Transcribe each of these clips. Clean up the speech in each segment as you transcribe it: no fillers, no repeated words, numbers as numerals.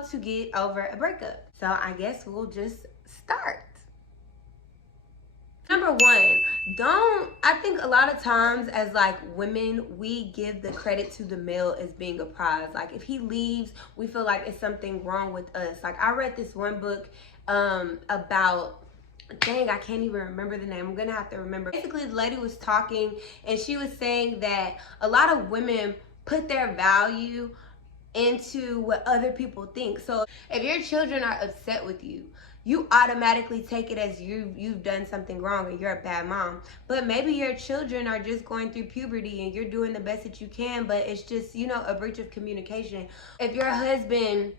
how to get over a breakup. So I guess we'll just start. Number one, I think a lot of times as like women, we give the credit to the male as being a prize. Like if he leaves, we feel like it's something wrong with us. Like I read this one book about, dang, I can't even remember the name. I'm gonna have to remember. Basically, the lady was talking and she was saying that a lot of women put their value into what other people think. So if your children are upset with you, you automatically take it as you've done something wrong and you're a bad mom. But maybe your children are just going through puberty and you're doing the best that you can, but it's just, you know, a breach of communication. If your husband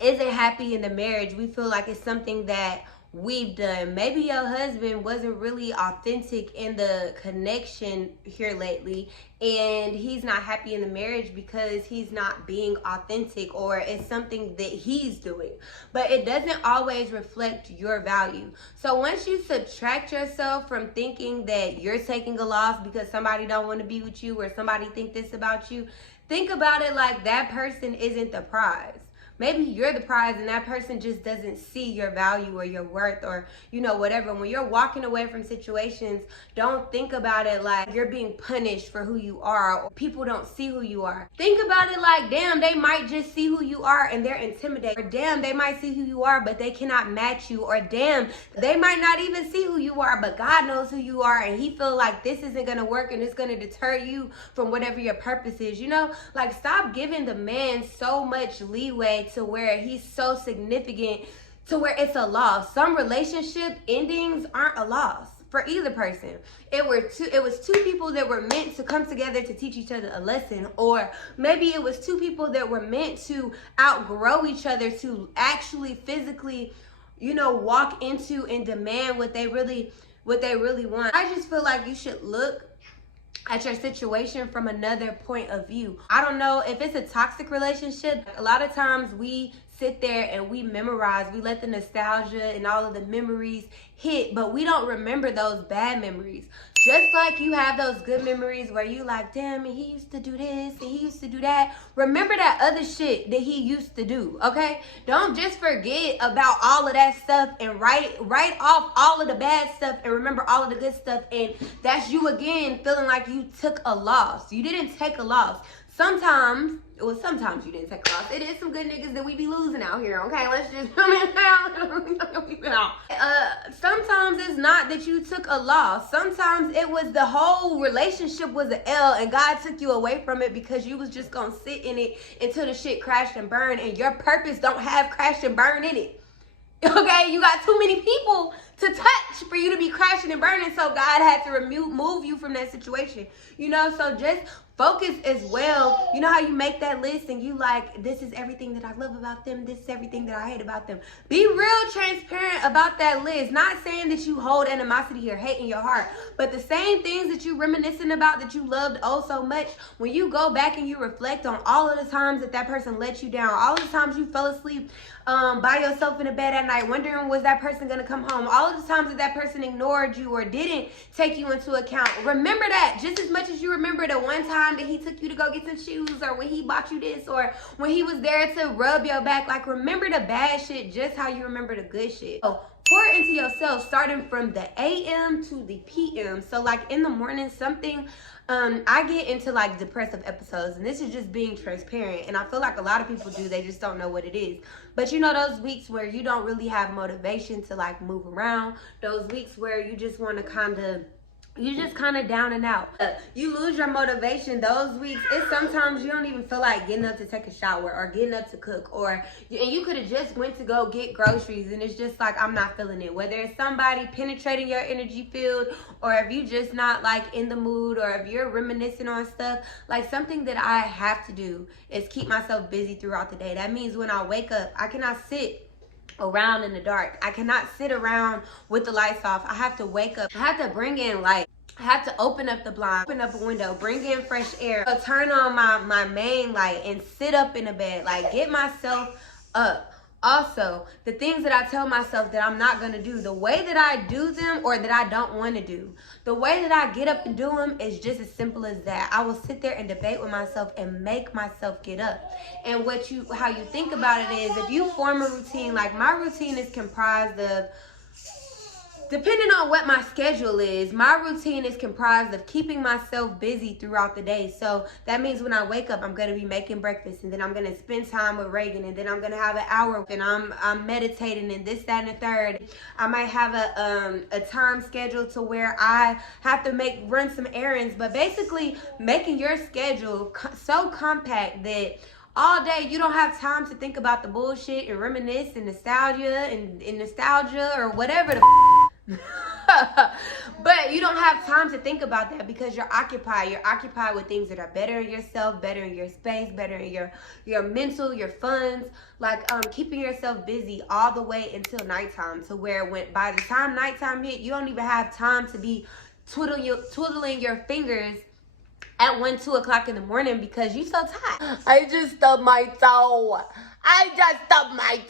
isn't happy in the marriage, we feel like it's something that we've done. Maybe your husband wasn't really authentic in the connection here lately, and he's not happy in the marriage because he's not being authentic, or it's something that he's doing. But it doesn't always reflect your value. So once you subtract yourself from thinking that you're taking a loss because somebody don't want to be with you or somebody think this about you, think about it like that person isn't the prize. Maybe you're the prize and that person just doesn't see your value or your worth, or, you know, whatever. When you're walking away from situations, don't think about it like you're being punished for who you are, or people don't see who you are. Think about it like, damn, they might just see who you are and they're intimidated. Or damn, they might see who you are, but they cannot match you. Or damn, they might not even see who you are, but God knows who you are and he feels like this isn't gonna work and it's gonna deter you from whatever your purpose is. You know, like stop giving the man so much leeway to where he's so significant to where it's a loss. Some relationship endings aren't a loss for either person. It was two people that were meant to come together to teach each other a lesson, or maybe it was two people that were meant to outgrow each other, to actually physically, you know, walk into and demand what they really want. I just feel like you should look at your situation from another point of view. I don't know if it's a toxic relationship. A lot of times we sit there and we memorize, we let the nostalgia and all of the memories hit, but we don't remember those bad memories. Just like you have those good memories where you like, damn, and he used to do this and he used to do that. Remember that other shit that he used to do, okay? Don't just forget about all of that stuff and write off all of the bad stuff and remember all of the good stuff, and that's you again feeling like you took a loss. You didn't take a loss. Sometimes you didn't take a loss. It is some good niggas that we be losing out here, okay? Let's just sometimes it's not that you took a loss. Sometimes it was the whole relationship was an L and God took you away from it because you was just gonna sit in it until the shit crashed and burned, and your purpose don't have crash and burn in it. Okay, you got too many people to touch for you to be crashing and burning, so God had to remove you from that situation. You know, so just focus as well. You know how you make that list and you like, this is everything that I love about them, this is everything that I hate about them. Be real transparent about that list. Not saying that you hold animosity or hate in your heart, but the same things that you reminiscing about that you loved oh so much, when you go back and you reflect on all of the times that that person let you down, all of the times you fell asleep by yourself in the bed at night wondering, was that person gonna come home, all of the times that that person ignored you or didn't take you into account, remember that just as much as you remember the one time that he took you to go get some shoes, or when he bought you this, or when he was there to rub your back. Like, remember the bad shit just how you remember the good shit. So pour into yourself starting from the AM to the PM. So like in the morning, something I get into like depressive episodes, and this is just being transparent, and I feel like a lot of people do, they just don't know what it is. But you know, those weeks where you don't really have motivation to like move around, those weeks where you just want to kind of down and out, you lose your motivation, those weeks, it's sometimes you don't even feel like getting up to take a shower or getting up to cook, and you could have just went to go get groceries, and it's just like, I'm not feeling it. Whether it's somebody penetrating your energy field, or if you just not like in the mood, or if you're reminiscing on stuff, like something that I have to do is keep myself busy throughout the day. That means when I wake up, I cannot sit around in the dark. I cannot sit around with the lights off. I have to wake up. I have to bring in light. I have to open up the blind, open up a window, bring in fresh air, turn on my main light and sit up in the bed, like get myself up. Also, the things that I tell myself that I'm not going to do, the way that I do them or that I don't want to do, the way that I get up and do them is just as simple as that. I will sit there and debate with myself and make myself get up. And how you think about it is, if you form a routine, like my routine is comprised of, depending on what my schedule is, my routine is comprised of keeping myself busy throughout the day. So that means when I wake up, I'm going to be making breakfast, and then I'm going to spend time with Reagan, and then I'm going to have an hour, and I'm meditating, and this, that, and the third. I might have a time schedule to where I have to run some errands, but basically making your schedule so compact that all day you don't have time to think about the bullshit and reminisce and nostalgia or whatever the but you don't have time to think about that because you're occupied. You're occupied with things that are better in yourself, better in your space, better in your mental, your funds, like keeping yourself busy all the way until nighttime, to where by the time nighttime hit, you don't even have time to be twiddling your fingers at 1-2 o'clock in the morning because you're so tired. I just stubbed my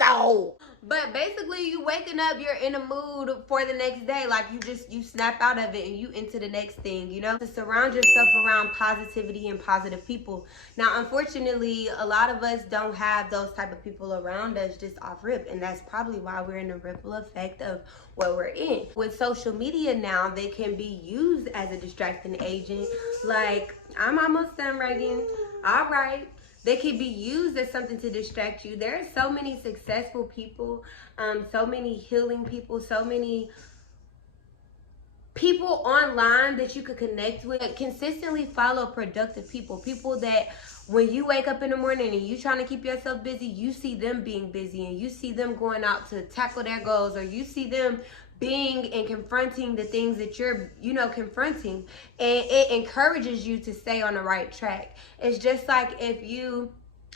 toe. But basically, you waking up, you're in a mood for the next day. Like you snap out of it and you into the next thing, you know? To surround yourself around positivity and positive people. Now, unfortunately, a lot of us don't have those type of people around us just off rip. And that's probably why we're in the ripple effect of what we're in. With social media now, they can be used as a distracting agent. Like, I'm almost done, Reagan. All right. They can be used as something to distract you. There are so many successful people, so many healing people, so many people online that you could connect with. Consistently follow productive people that when you wake up in the morning and you trying to keep yourself busy, you see them being busy and you see them going out to tackle their goals, or you see them being and confronting the things that you're, confronting, and it encourages you to stay on the right track. It's just like if you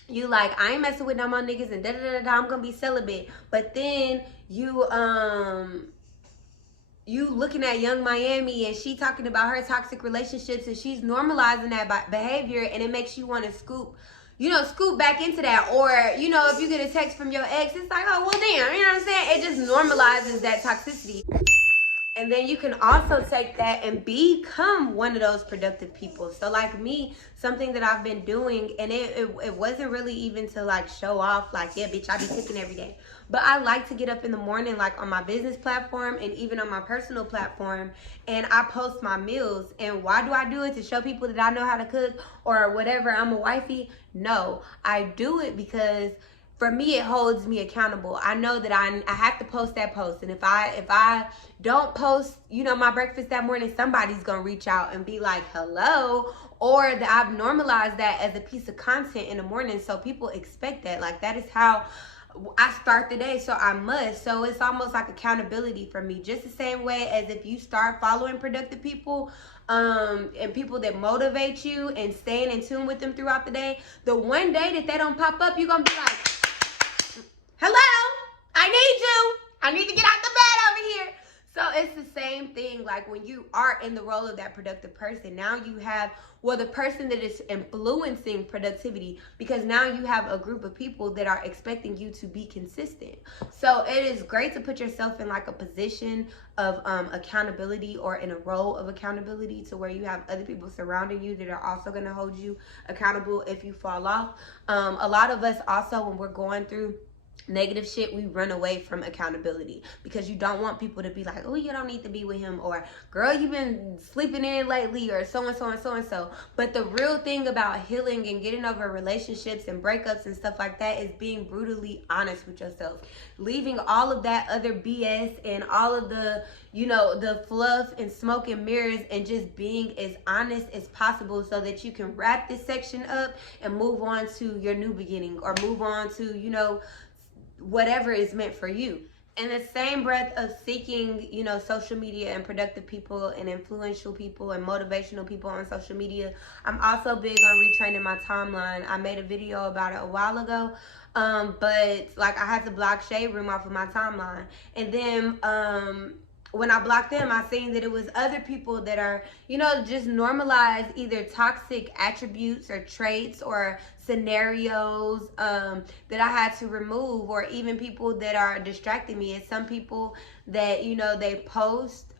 like, I ain't messing with no more niggas and I'm gonna be celibate, but then you looking at Young Miami and she talking about her toxic relationships and she's normalizing that behavior, and it makes you want to scoop back into that. Or, if you get a text from your ex, it's like, oh, well, damn, you know what I'm saying? It just normalizes that toxicity. And then you can also take that and become one of those productive people. So like me, something that I've been doing, and it wasn't really even to like show off, like, yeah, bitch, I be cooking every day. But I like to get up in the morning, like on my business platform and even on my personal platform, and I post my meals. And why do I do it? To show people that I know how to cook or whatever, I'm a wifey? No, I do it because for me, it holds me accountable. I know that I have to post that post. And if I don't post, my breakfast that morning, somebody's going to reach out and be like, hello. Or that I've normalized that as a piece of content in the morning. So people expect that. Like, that is how I start the day, so I must. So it's almost like accountability for me. Just the same way as if you start following productive people, and people that motivate you and staying in tune with them throughout the day, the one day that they don't pop up, you're going to be like, hello, I need you. I need to get out the bed over here. So it's the same thing. Like when you are in the role of that productive person, now you have, the person that is influencing productivity, because now you have a group of people that are expecting you to be consistent. So it is great to put yourself in like a position of accountability, or in a role of accountability, to where you have other people surrounding you that are also going to hold you accountable if you fall off. A lot of us also, when we're going through negative shit, we run away from accountability because you don't want people to be like, oh, you don't need to be with him, or girl, you've been sleeping in lately, or so and so and so and so. But the real thing about healing and getting over relationships and breakups and stuff like that is being brutally honest with yourself, leaving all of that other BS and all of the the fluff and smoke and mirrors, and just being as honest as possible, so that you can wrap this section up and move on to your new beginning, or move on to whatever is meant for you. In the same breath of seeking, social media and productive people and influential people and motivational people on social media, I'm also big on retraining my timeline. I made a video about it a while ago, but like I had to block Shade Room off of my timeline. And then when I blocked them, I seen that it was other people that are, you know, just normalize either toxic attributes or traits or scenarios that I had to remove, or even people that are distracting me. It's some people that, you know, they post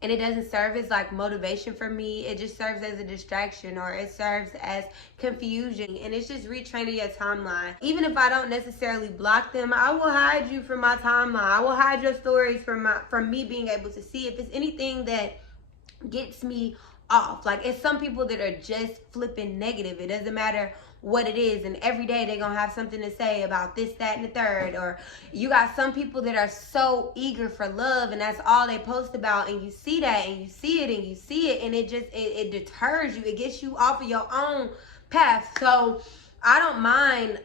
and it doesn't serve as like motivation for me. It just serves as a distraction, or it serves as confusion, and it's just retraining your timeline. Even if I don't necessarily block them, I will hide you from my timeline. I will hide your stories from me being able to see. If it's anything that gets me off, like it's some people that are just flipping negative. It doesn't matter what it is, and every day they're gonna have something to say about this, that, and the third. Or you got some people that are so eager for love, and that's all they post about, and you see that, and you see it, and you see it, and it just it deters you. It gets you off of your own path. So I don't mind,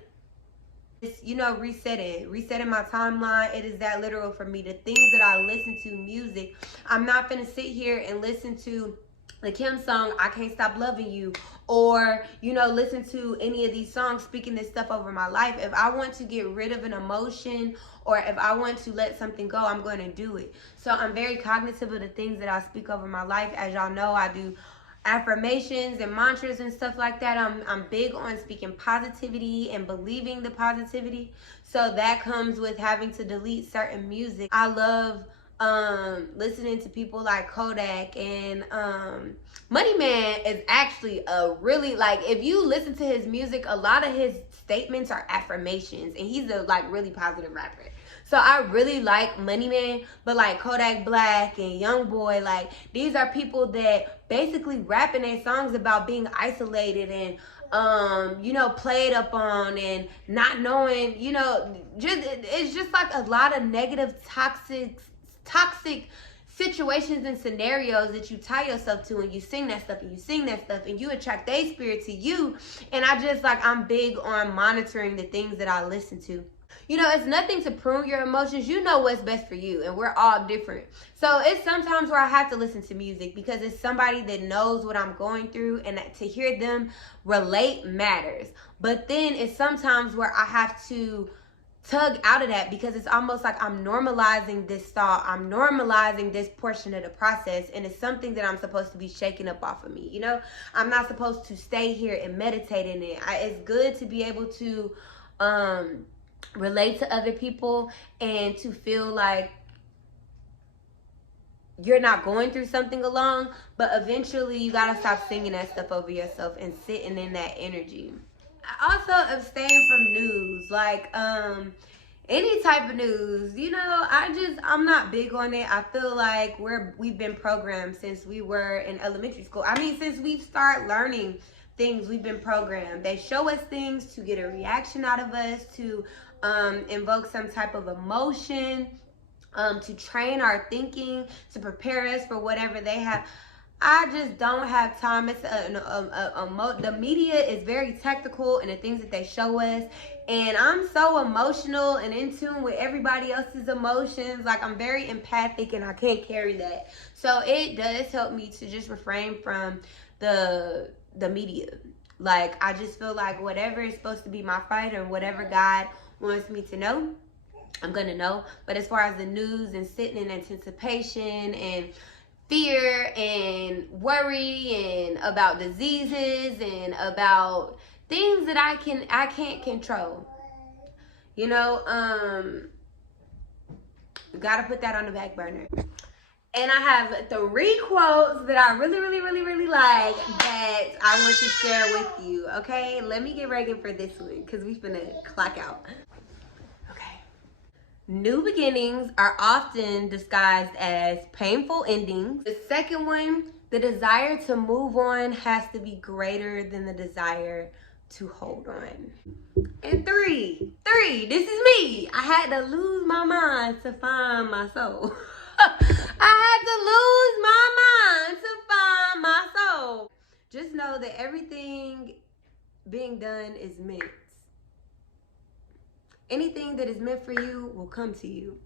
you know, resetting my timeline. It is that literal for me. The things that I listen to, music, I'm not gonna sit here and listen to the Kim song, I Can't Stop Loving You, or, you know, listen to any of these songs speaking this stuff over my life. If I want to get rid of an emotion, or if I want to let something go, I'm going to do it. So I'm very cognizant of the things that I speak over my life. As y'all know, I do affirmations and mantras and stuff like that. I'm big on speaking positivity and believing the positivity. So that comes with having to delete certain music. I love listening to people like Kodak, and Money Man is actually a really, like, if you listen to his music, a lot of his statements are affirmations, and he's a like really positive rapper. So I really like Money Man, but like Kodak Black and Young Boy, like these are people that basically rapping their songs about being isolated and you know, played up on and not knowing, you know, just it's just like a lot of negative toxic situations and scenarios that you tie yourself to, and you sing that stuff, and you sing that stuff, and you attract their spirit to you. And I just like, I'm big on monitoring the things that I listen to. You know, it's nothing to prune your emotions. You know what's best for you, and we're all different. So it's sometimes where I have to listen to music because it's somebody that knows what I'm going through, and to hear them relate matters. But then it's sometimes where I have to tug out of that because it's almost like I'm normalizing this thought. I'm normalizing this portion of the process, and it's something that I'm supposed to be shaking up off of me. You know, I'm not supposed to stay here and meditate in it. It's good to be able to relate to other people and to feel like you're not going through something alone, but eventually you gotta stop singing that stuff over yourself and sitting in that energy. I also abstain from news, like any type of news. You know, I'm not big on it. I feel like we've been programmed since we were in elementary school. I mean, since we've started learning things, we've been programmed. They show us things to get a reaction out of us, to invoke some type of emotion, to train our thinking, to prepare us for whatever they have. I just don't have time. It's the media is very technical in the things that they show us, and I'm so emotional and in tune with everybody else's emotions. Like, I'm very empathic, and I can't carry that. So it does help me to just refrain from the media. Like, I just feel like whatever is supposed to be my fight, or whatever God wants me to know, I'm gonna know. But as far as the news and sitting in anticipation and fear and worry and about diseases and about things that I can't control, you know, gotta put that on the back burner. And I have 3 quotes that I really like that I want to share with you. Okay, let me get ready for this one because we finna clock out. Okay. New beginnings are often disguised as painful endings. The second one, the desire to move on has to be greater than the desire to hold on. And 3, this is me. I had to lose my mind to find my soul. I had to lose my mind to find my soul. Just know that everything being done is meant. Anything that is meant for you will come to you.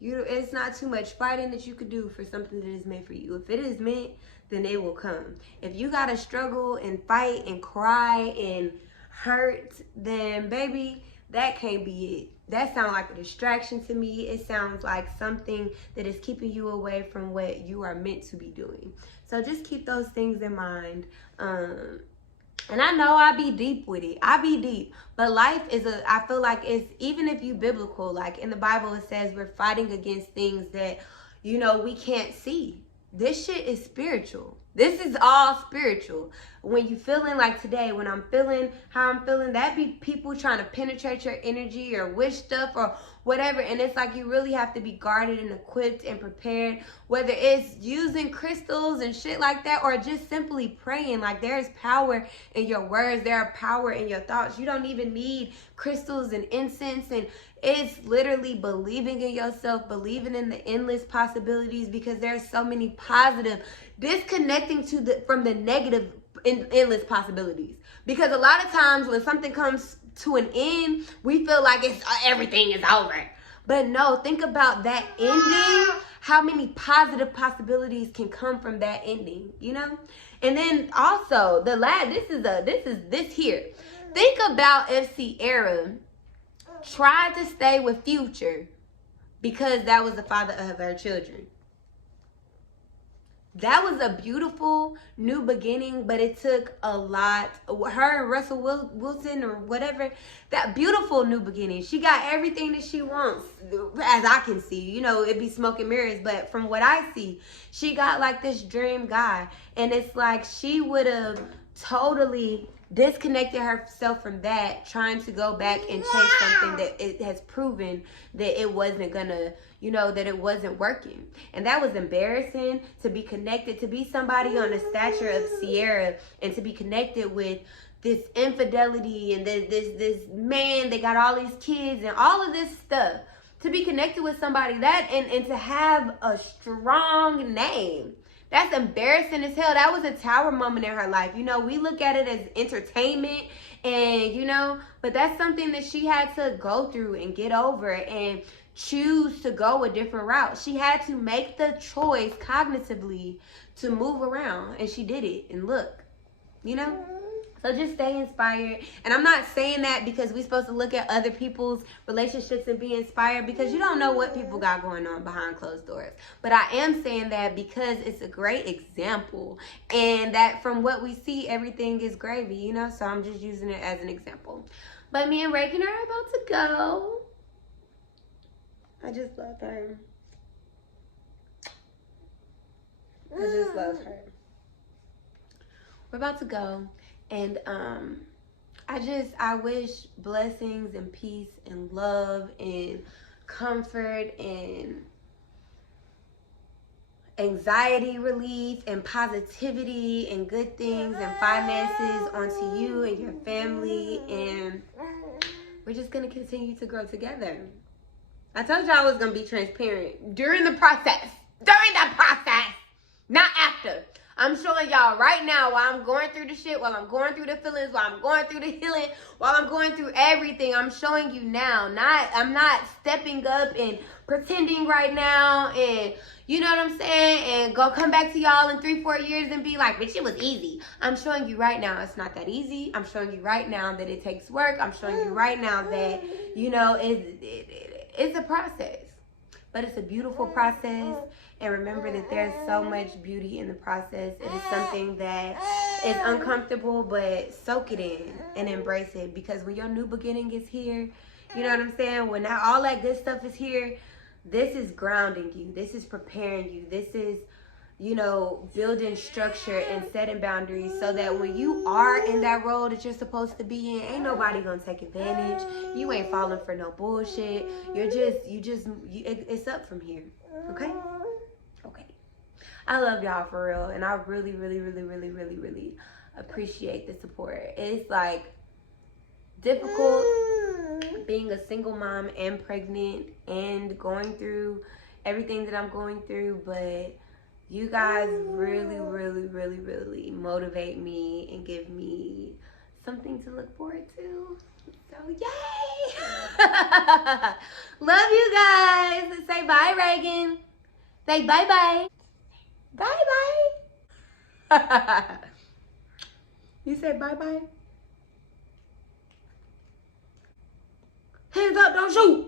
It's not too much fighting that you could do for something that is meant for you. If it is meant, then it will come. If you gotta struggle and fight and cry and hurt, then baby, that can't be it. that sounds like a distraction to me. It sounds like something that is keeping you away from what you are meant to be doing. So just keep those things in mind. And I know I be deep with it. I be deep. But life is I feel like it's, even if you biblical, like in the Bible it says we're fighting against things that, you know, we can't see. This shit is spiritual. This is all spiritual. When you feeling like today, when I'm feeling how I'm feeling, that be people trying to penetrate your energy or wish stuff or whatever. And it's like you really have to be guarded and equipped and prepared, whether it's using crystals and shit like that or just simply praying. Like, there's power in your words. There are power in your thoughts. You don't even need crystals and incense, and it's literally believing in yourself, believing in the endless possibilities, because there's so many positive, disconnecting from the negative endless possibilities. Because a lot of times when something comes to an end, we feel like it's everything is over. But no, think about that ending. How many positive possibilities can come from that ending, you know? And then also this here. Think about if Sierra tried to stay with Future because that was the father of her children. That was a beautiful new beginning, but it took a lot. Her and Russell Wilson or whatever, that beautiful new beginning. She got everything that she wants, as I can see. You know, it'd be smoke and mirrors, but from what I see, she got like this dream guy. And it's like she would have totally disconnected herself from that, trying to go back and chase something that it has proven that it wasn't gonna, you know, that it wasn't working. And that was embarrassing, to be connected, to be somebody on the stature of Sierra and to be connected with this infidelity and this man that got all these kids and all of this stuff. To be connected with somebody that and to have a strong name. That's embarrassing as hell. That was a tower moment in her life. You know, we look at it as entertainment and, you know, but that's something that she had to go through and get over and choose to go a different route. She had to make the choice cognitively to move around, and she did it. And look, you know? So just stay inspired. And I'm not saying that because we're supposed to look at other people's relationships and be inspired, because you don't know what people got going on behind closed doors. But I am saying that because it's a great example, and that from what we see, everything is gravy, you know? So I'm just using it as an example. But me and Reagan are about to go. I just love her. I just love her. We're about to go. And I wish blessings and peace and love and comfort and anxiety relief and positivity and good things and finances onto you and your family. And we're just going to continue to grow together. I told y'all I was going to be transparent during the process. During the process. Not after. I'm showing y'all right now while I'm going through the shit, while I'm going through the feelings, while I'm going through the healing, while I'm going through everything. I'm showing you now. I'm not stepping up and pretending right now and, you know what I'm saying, and go come back to y'all in 3-4 years and be like, but shit was easy. I'm showing you right now it's not that easy. I'm showing you right now that it takes work. I'm showing you right now that, you know, it's a process. But it's a beautiful process. And remember that there's so much beauty in the process. It is something that is uncomfortable, but soak it in and embrace it. Because when your new beginning is here, you know what I'm saying? When all that good stuff is here, this is grounding you. This is preparing you. This is, you know, building structure and setting boundaries so that when you are in that role that you're supposed to be in, ain't nobody gonna take advantage. You ain't falling for no bullshit. It's up from here. Okay? Okay. I love y'all for real. And I really, really, really, really, really, really appreciate the support. It's like difficult being a single mom and pregnant and going through everything that I'm going through, but you guys really, really, really, really motivate me and give me something to look forward to. So, yay! Love you guys. Say bye, Reagan. Say bye-bye. Bye-bye. You said bye-bye? Hands up, dog. don't shoot.